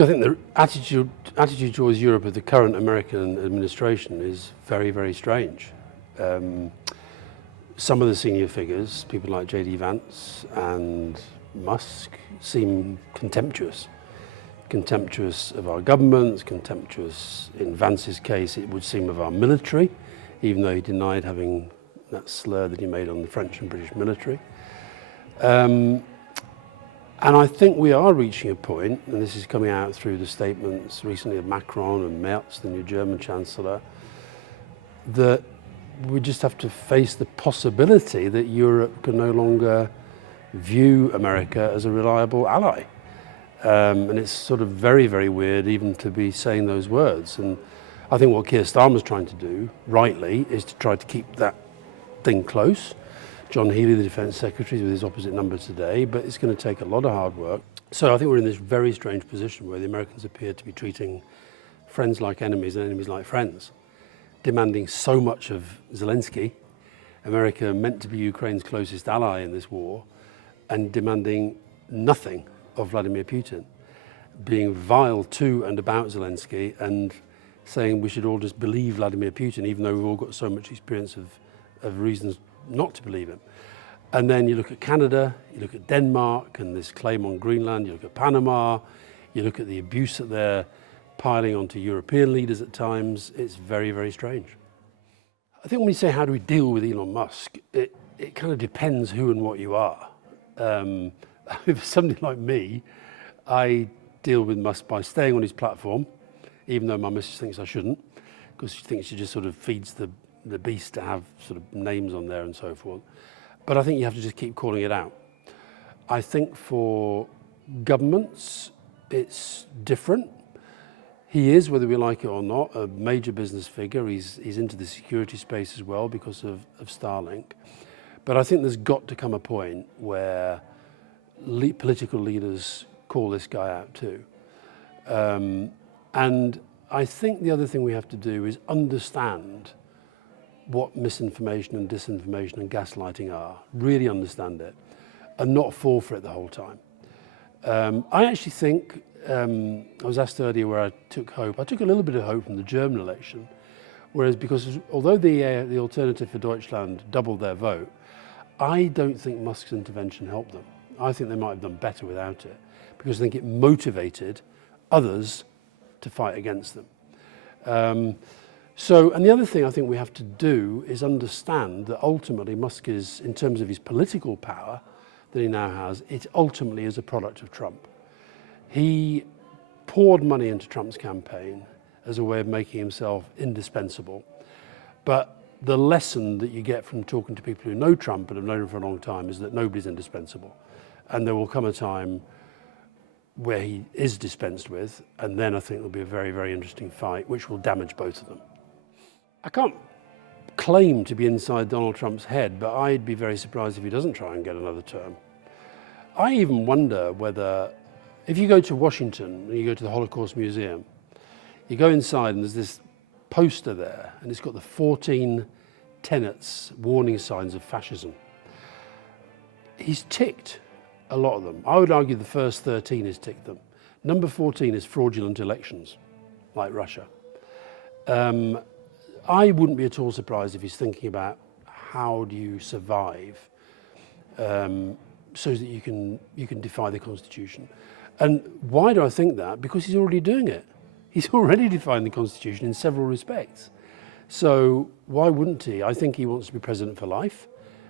Look, I think the attitude towards Europe of the current American administration is very, very strange. Some of the senior figures, people like J.D. Vance and Musk, seem contemptuous of our governments, contemptuous, in Vance's case, it would seem, of our military, even though he denied having that slur that he made on the French and British military. And I think we are reaching a point, and this is coming out through the statements recently of Macron and Merz, the new German Chancellor, that we just have to face the possibility that Europe can no longer view America as a reliable ally. And it's sort of very, very weird even to be saying those words. And I think what Keir Starmer's trying to do, rightly, is to try to keep that thing close. John Healey, the Defence Secretary, with his opposite number today, but it's going to take a lot of hard work. So I think we're in this very strange position where the Americans appear to be treating friends like enemies and enemies like friends, demanding so much of Zelensky, America meant to be Ukraine's closest ally in this war, and demanding nothing of Vladimir Putin, being vile to and about Zelensky and saying we should all just believe Vladimir Putin, even though we've all got so much experience of reasons not to believe him. And then you look at Canada, you look at Denmark and this claim on Greenland, you look at Panama, you look at the abuse that they're piling onto European leaders at times. It's very, very strange. I think when we say how do we deal with Elon Musk, it kind of depends who and what you are. For somebody like me, I deal with Musk by staying on his platform, even though my missus thinks I shouldn't, because she thinks she just sort of feeds the beast to have sort of names on there and so forth. But I think you have to just keep calling it out. I think for governments, it's different. He is, whether we like it or not, a major business figure. He's into the security space as well because of Starlink. But I think there's got to come a point where political leaders call this guy out too. And I think the other thing we have to do is understand what misinformation and disinformation and gaslighting are, really understand it, and not fall for it the whole time. I actually think, I was asked earlier where I took hope. I took a little bit of hope from the German election, because although the Alternative for Deutschland doubled their vote, I don't think Musk's intervention helped them. I think they might have done better without it, because I think it motivated others to fight against them. And the other thing I think we have to do is understand that ultimately Musk is, in terms of his political power that he now has, it ultimately is a product of Trump. He poured money into Trump's campaign as a way of making himself indispensable. But the lesson that you get from talking to people who know Trump and have known him for a long time is that nobody's indispensable. And there will come a time where he is dispensed with, and then I think there'll be a very, very interesting fight, which will damage both of them. I can't claim to be inside Donald Trump's head, but I'd be very surprised if he doesn't try and get another term. I even wonder whether, if you go to Washington and you go to the Holocaust Museum, you go inside and there's this poster there, and it's got the 14 tenets, warning signs of fascism. He's ticked a lot of them. I would argue the first 13 has ticked them. Number 14 is fraudulent elections, like Russia. I wouldn't be at all surprised if he's thinking about how do you survive so that you can defy the Constitution. And why do I think that? Because he's already doing it. He's already defined the Constitution in several respects. So why wouldn't he? I think he wants to be president for life,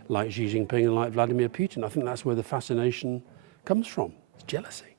like Xi Jinping and like Vladimir Putin. I think that's where the fascination comes from. It's jealousy.